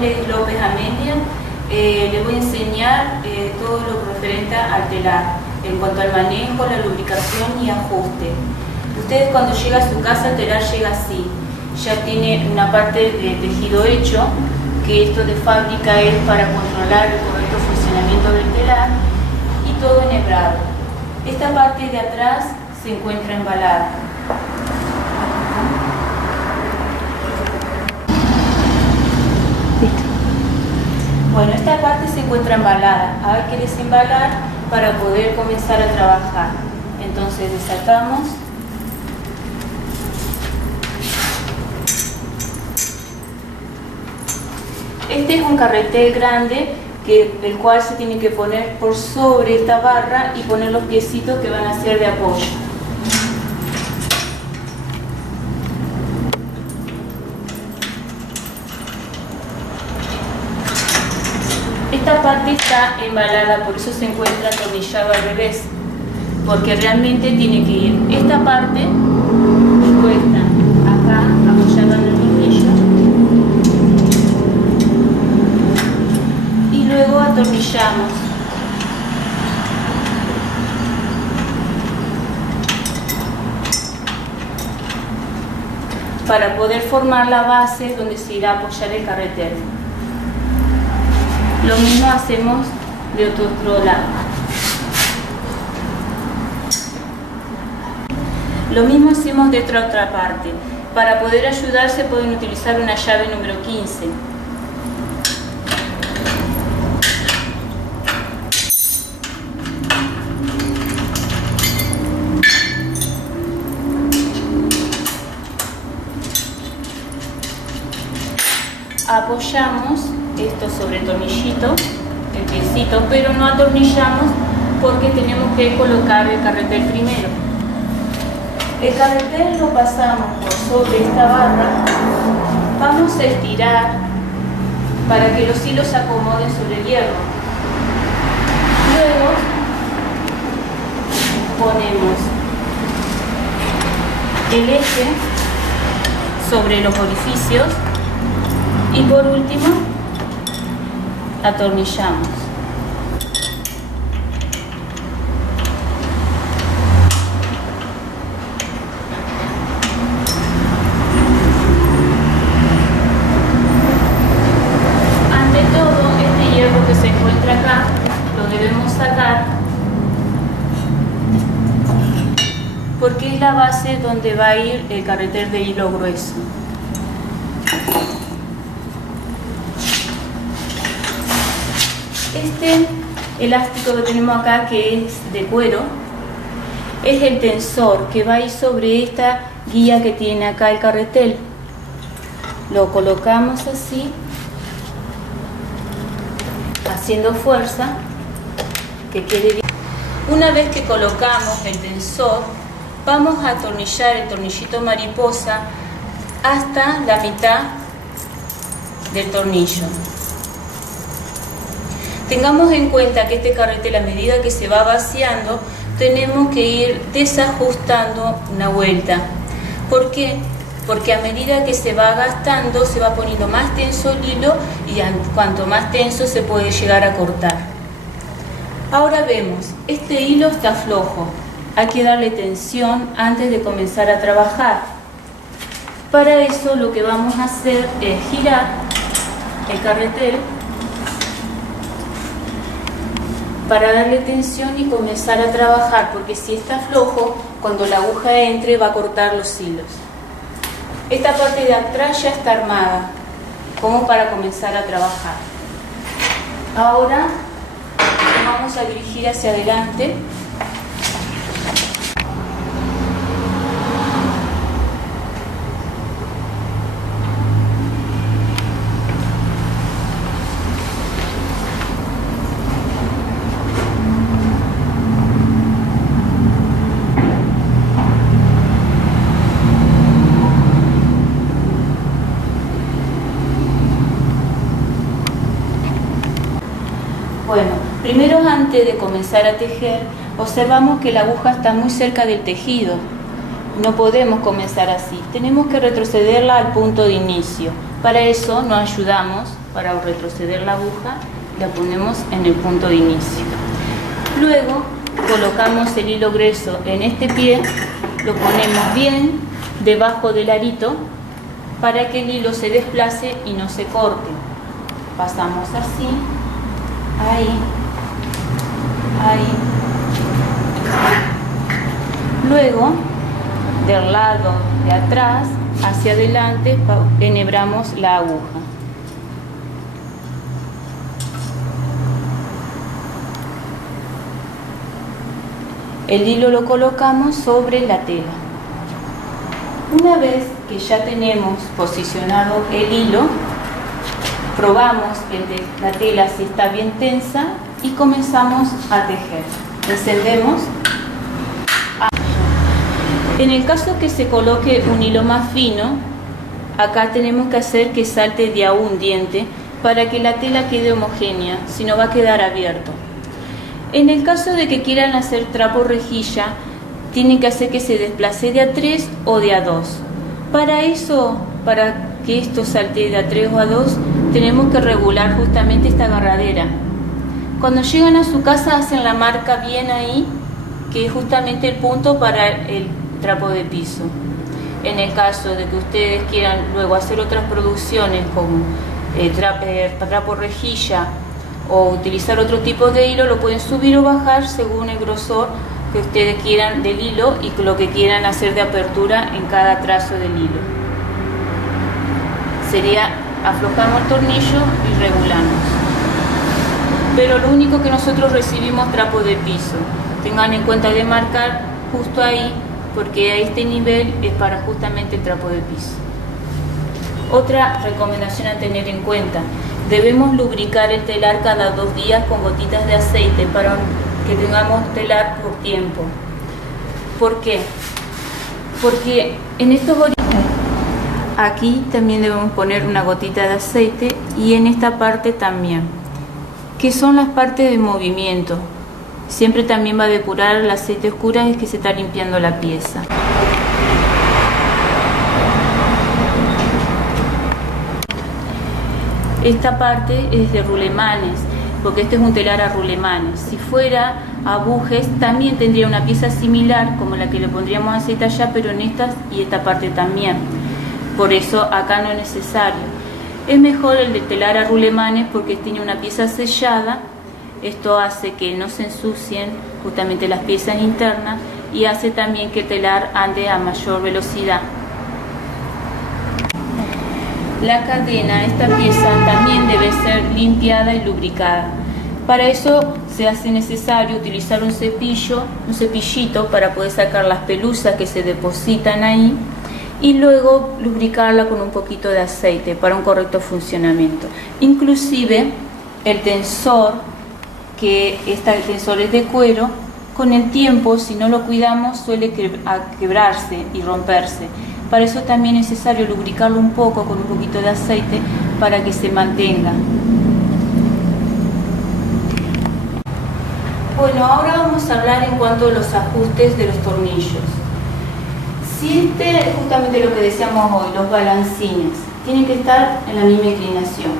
nombre es López Amelia. Les voy a enseñar todo lo referente al telar, en cuanto al manejo, la lubricación y ajuste. Ustedes cuando llega a su casa, el telar llega así. Ya tiene una parte de tejido hecho, que esto de fábrica es para controlar el correcto funcionamiento del telar, y todo enhebrado. Esta parte de atrás se encuentra embalada. Bueno, esta parte se encuentra embalada. Hay que desembalar para poder comenzar a trabajar. Entonces desatamos. Este es un carretel grande, el cual se tiene que poner por sobre esta barra y poner los piecitos que van a ser de apoyo. Esta parte está embalada, por eso se encuentra atornillado al revés, porque realmente tiene que ir esta parte puesta acá, apoyada en el tornillo, y luego atornillamos. Para poder formar la base donde se irá a apoyar el carretel. Lo mismo hacemos de otro lado. Lo mismo hacemos de otra parte. Para poder ayudarse pueden utilizar una llave número 15. Apoyamos esto sobre el tornillito, el piecito, pero no atornillamos porque tenemos que colocar el carretel primero. El carretel lo pasamos por sobre esta barra. Vamos a estirar para que los hilos se acomoden sobre el hierro. Luego ponemos el eje sobre los orificios y por último atornillamos. Ante todo, este hierro que se encuentra acá lo debemos sacar porque es la base donde va a ir el carretel de hilo grueso. Este elástico que tenemos acá, que es de cuero, es el tensor que va a ir sobre esta guía que tiene acá el carretel. Lo colocamos así, haciendo fuerza, que quede bien. Una vez que colocamos el tensor, vamos a atornillar el tornillito mariposa hasta la mitad del tornillo. Tengamos en cuenta que este carretel, a medida que se va vaciando, tenemos que ir desajustando una vuelta. ¿Por qué? Porque a medida que se va gastando, se va poniendo más tenso el hilo y cuanto más tenso se puede llegar a cortar. Ahora vemos, este hilo está flojo. Hay que darle tensión antes de comenzar a trabajar. Para eso lo que vamos a hacer es girar el carretel para darle tensión y comenzar a trabajar, porque si está flojo, cuando la aguja entre va a cortar los hilos. Esta parte de atrás ya está armada, como para comenzar a trabajar. Ahora vamos a dirigir hacia adelante. Bueno, primero antes de comenzar a tejer, observamos que la aguja está muy cerca del tejido. No podemos comenzar así, tenemos que retrocederla al punto de inicio. Para eso nos ayudamos para retroceder la aguja, la ponemos en el punto de inicio. Luego colocamos el hilo grueso en este pie, lo ponemos bien debajo del arito para que el hilo se desplace y no se corte. Pasamos así, ahí, ahí. Luego, del lado de atrás hacia adelante, enhebramos la aguja. El hilo lo colocamos sobre la tela. Una vez que ya tenemos posicionado el hilo, probamos la tela si está bien tensa y comenzamos a tejer. Encendemos. En el caso que se coloque un hilo más fino, acá tenemos que hacer que salte de a un diente para que la tela quede homogénea, si no va a quedar abierto. En el caso de que quieran hacer trapo rejilla, tienen que hacer que se desplace de a 3 o de a 2. Para eso, para que esto salte de a 3 o a 2, tenemos que regular justamente esta agarradera. Cuando llegan a su casa hacen la marca bien ahí, que es justamente el punto para el trapo de piso. En el caso de que ustedes quieran luego hacer otras producciones como trapo rejilla o utilizar otro tipo de hilo, lo pueden subir o bajar según el grosor que ustedes quieran del hilo y lo que quieran hacer de apertura en cada trazo del hilo. Sería aflojamos el tornillo y regulamos. Pero lo único que nosotros recibimos trapo de piso. Tengan en cuenta de marcar justo ahí, porque a este nivel es para justamente el trapo de piso. Otra recomendación a tener en cuenta: debemos lubricar el telar cada 2 días con gotitas de aceite para que tengamos telar por tiempo. ¿Por qué? Porque en estos orígenes, aquí también debemos poner una gotita de aceite y en esta parte también, que son las partes de movimiento. Siempre también va a depurar el aceite oscuro es que se está limpiando la pieza. Esta parte es de rulemanes, porque este es un telar a rulemanes. Si fuera a bujes, también tendría una pieza similar como la que le pondríamos aceite allá, pero en estas y esta parte también. Por eso acá no es necesario. Es mejor el de telar a rulemanes porque tiene una pieza sellada. Esto hace que no se ensucien justamente las piezas internas y hace también que el telar ande a mayor velocidad. La cadena, esta pieza, también debe ser limpiada y lubricada. Para eso se hace necesario utilizar un cepillito para poder sacar las pelusas que se depositan ahí y luego lubricarla con un poquito de aceite para un correcto funcionamiento. Inclusive el tensor, que el tensor es de cuero, con el tiempo, si no lo cuidamos, suele quebrarse y romperse. Para eso también es necesario lubricarlo un poco con un poquito de aceite para que se mantenga. Bueno, ahora vamos a hablar en cuanto a los ajustes de los tornillos. Si justamente lo que decíamos hoy, los balancines, tienen que estar en la misma inclinación.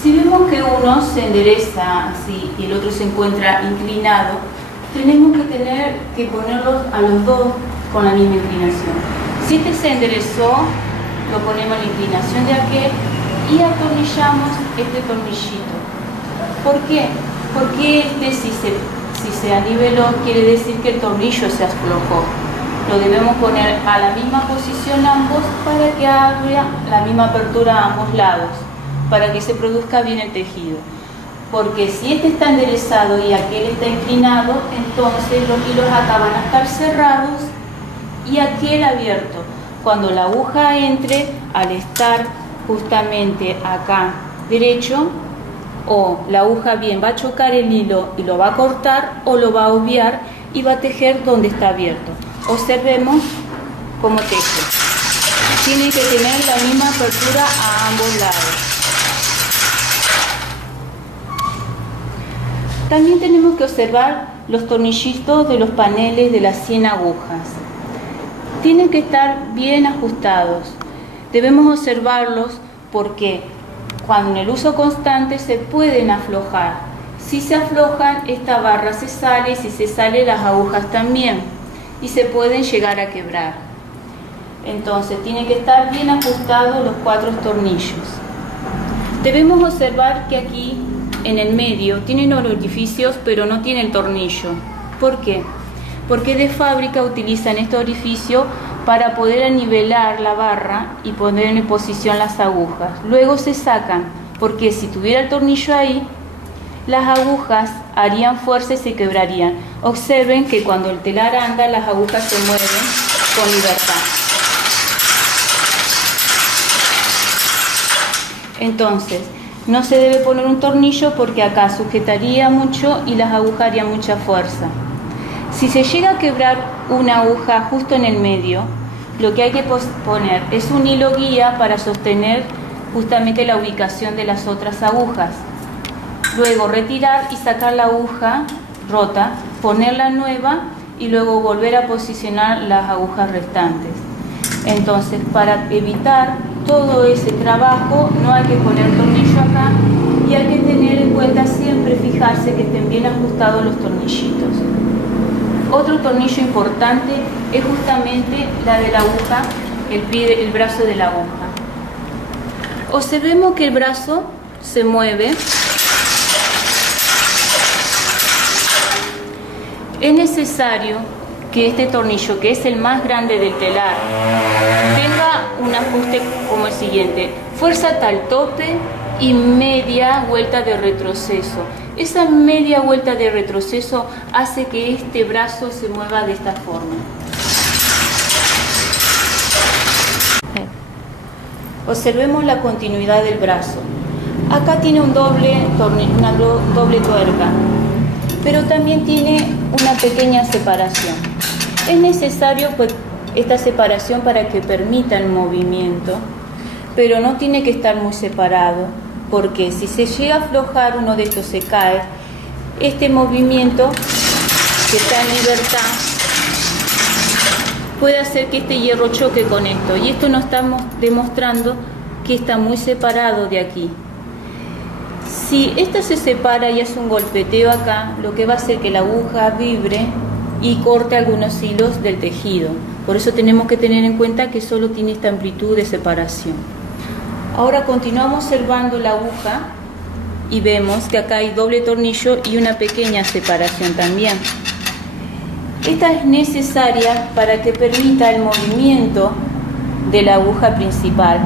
Si vemos que uno se endereza así y el otro se encuentra inclinado, tenemos que ponerlos a los dos con la misma inclinación. Si este se enderezó, lo ponemos en la inclinación de aquel y atornillamos este tornillito. ¿Por qué? Porque si se aniveló, quiere decir que el tornillo se aflojó. Lo debemos poner a la misma posición ambos para que abra la misma apertura a ambos lados, para que se produzca bien el tejido. Porque si este está enderezado y aquel está inclinado, entonces los hilos acá van a estar cerrados y aquel abierto. Cuando la aguja entre, al estar justamente acá derecho, o la aguja bien va a chocar el hilo y lo va a cortar, o lo va a obviar y va a tejer donde está abierto. Observemos cómo teje. Tiene que tener la misma apertura a ambos lados. También tenemos que observar los tornillitos de los paneles de las 100 agujas. Tienen que estar bien ajustados. Debemos observarlos porque cuando en el uso constante se pueden aflojar. Si se aflojan, esta barra se sale, y si se sale, las agujas también, y se pueden llegar a quebrar. Entonces tienen que estar bien ajustados los 4 tornillos. Debemos observar que aquí en el medio tienen orificios, pero no tiene el tornillo. ¿Por qué? Porque de fábrica utilizan este orificio para poder nivelar la barra y poner en posición las agujas. Luego se sacan, porque si tuviera el tornillo ahí, las agujas harían fuerza y se quebrarían. Observen que cuando el telar anda, las agujas se mueven con libertad. Entonces, no se debe poner un tornillo porque acá sujetaría mucho y las agujas harían mucha fuerza. Si se llega a quebrar una aguja justo en el medio, lo que hay que poner es un hilo guía para sostener justamente la ubicación de las otras agujas. Luego retirar y sacar la aguja rota, poner la nueva y luego volver a posicionar las agujas restantes. Entonces, para evitar todo ese trabajo, no hay que poner tornillo acá y hay que tener en cuenta siempre fijarse que estén bien ajustados los tornillitos. Otro tornillo importante es justamente la de la aguja, el brazo de la aguja. Observemos que el brazo se mueve. Es necesario que este tornillo, que es el más grande del telar, tenga un ajuste como el siguiente: fuerza hasta el tope y media vuelta de retroceso. Esa media vuelta de retroceso hace que este brazo se mueva de esta forma. Observemos la continuidad del brazo. Acá tiene una doble tuerca, pero también tiene una pequeña separación. Es necesario pues esta separación para que permita el movimiento, pero no tiene que estar muy separado, porque si se llega a aflojar uno de estos se cae. Este movimiento que está en libertad puede hacer que este hierro choque con esto, y esto nos estamos demostrando que está muy separado de aquí. Si esto se separa y hace un golpeteo acá, lo que va a hacer que la aguja vibre y corte algunos hilos del tejido. Por eso tenemos que tener en cuenta que solo tiene esta amplitud de separación. Ahora continuamos observando la aguja y vemos que acá hay doble tornillo y una pequeña separación también. Esta es necesaria para que permita el movimiento de la aguja principal.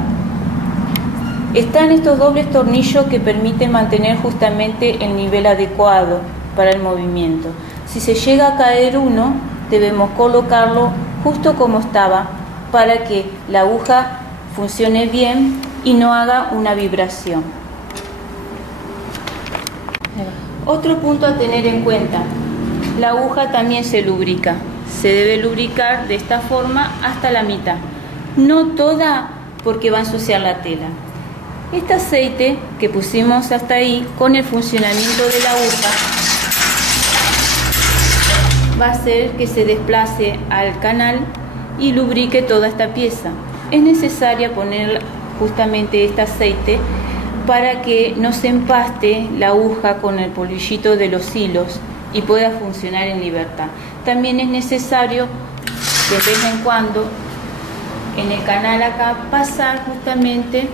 Están estos dobles tornillos que permiten mantener justamente el nivel adecuado para el movimiento. Si se llega a caer uno, debemos colocarlo justo como estaba para que la aguja funcione bien y no haga una vibración. Otro punto a tener en cuenta: la aguja también se lubrica. Se debe lubricar de esta forma hasta la mitad, no toda, porque va a ensuciar la tela. Este aceite que pusimos hasta ahí, con el funcionamiento de la aguja, va a hacer que se desplace al canal y lubrique toda esta pieza. Es necesario poner justamente este aceite para que no se empaste la aguja con el polvillito de los hilos y pueda funcionar en libertad. También es necesario de vez en cuando en el canal acá pasar justamente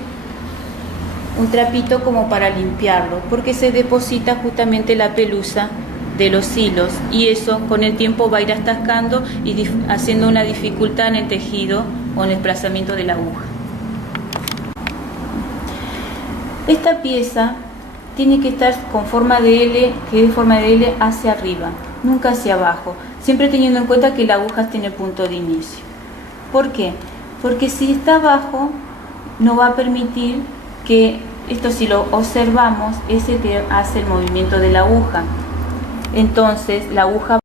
un trapito como para limpiarlo, porque se deposita justamente la pelusa de los hilos y eso con el tiempo va a ir atascando y haciendo una dificultad en el tejido o en el desplazamiento de la aguja. Esta pieza tiene que estar con forma de L, que es forma de L hacia arriba, nunca hacia abajo, siempre teniendo en cuenta que la aguja tiene punto de inicio. ¿Por qué? Porque si está abajo no va a permitir que esto, si lo observamos, ese que hace el movimiento de la aguja. Entonces la aguja